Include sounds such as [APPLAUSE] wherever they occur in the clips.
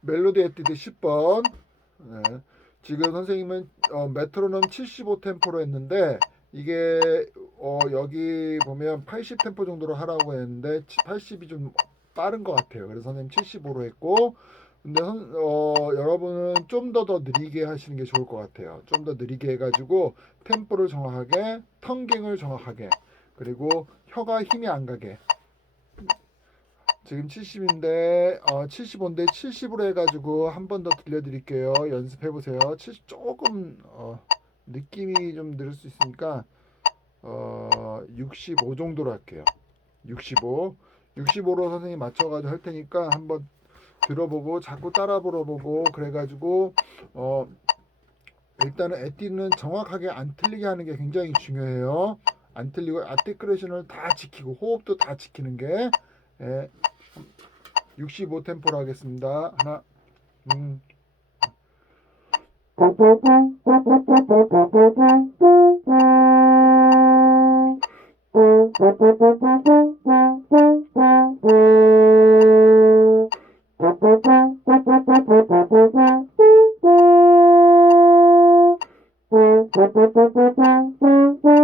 멜로디 에뛰드 10번. 네. 지금 선생님은 어, 메트로놈 75 템포로 했는데 이게 어, 여기 보면 80 템포 정도로 하라고 했는데 80이 좀 빠른 것 같아요. 그래서 선생님 75로 했고 근데 선, 어, 여러분은 좀 더 더 느리게 하시는 게 좋을 것 같아요. 좀 더 느리게 해가지고 템포를 정확하게, 턴깅을 정확하게, 그리고 혀가 힘이 안 가게. 지금 70인데 어, 75인데 70으로 해가지고 한 번 더 들려드릴게요. 연습해 보세요. 70 조금 어, 느낌이 좀 늘을 수 있으니까 어, 65 정도로 할게요. 65, 65로 선생님 맞춰가지고 할 테니까 한번 들어보고 자꾸 따라 불어보고 그래가지고 어, 일단은 에뛰는 정확하게 안 틀리게 하는 게 굉장히 중요해요. 안 틀리고 아티크레이션을 다 지키고 호흡도 다 지키는 게 예. 65 템포로 하겠습니다. 하나, 음. [LAUGHS]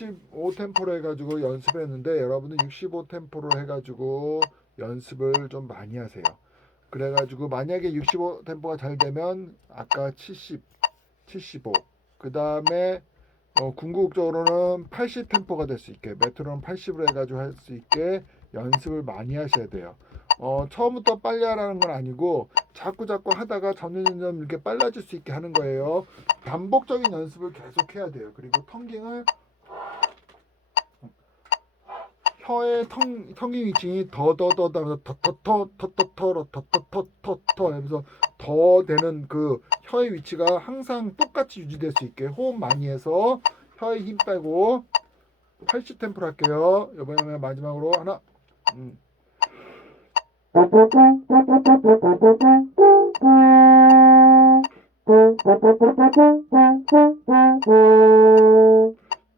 65 템포로 해가지고 연습을 했는데 여러분은 65 템포로 해가지고 연습을 좀 많이 하세요. 그래가지고 만약에 65 템포가 잘 되면 아까 70, 75, 그 다음에 어, 궁극적으로는 80 템포가 될 수 있게 메트로놈 80으로 해가지고 할 수 있게 연습을 많이 하셔야 돼요. 어, 처음부터 빨리 하라는 건 아니고 자꾸 자꾸 하다가 점점점 이렇게 빨라질 수 있게 하는 거예요. 반복적인 연습을 계속 해야 돼요. 그리고 텅깅을 혀의 텅 텅깅 위치이 더더더 하면서 더더더더더더더더더더 하면서 더 되는 그 혀의 위치가 항상 똑같이 유지될 수 있게 호흡 많이 해서 혀에 힘 빼고 80 템포로 할게요. 이번에 마지막으로 하나 음.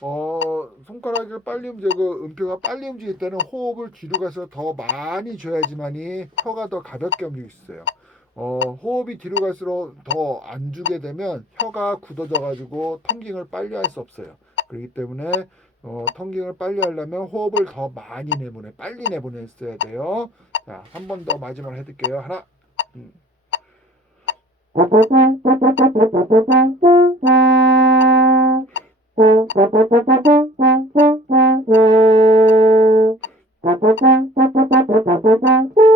어 혀를 빨리 움직이고 음표가 빨리 움직일 때는 호흡을 뒤로 가서 더 많이 줘야지만이 혀가 더 가볍게 움직일 수 있어요. 어, 호흡이 뒤로 갈수록 더 안 주게 되면 혀가 굳어져 가지고 텅깅을 빨리 할 수 없어요. 그렇기 때문에 어, 텅깅을 빨리 하려면 호흡을 더 많이 내보내 빨리 내보냈어야 돼요. 자, 한 번 더 마지막으로 해드릴게요. 하나, 음. [LAUGHS]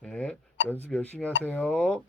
네, 연습 열심히 하세요.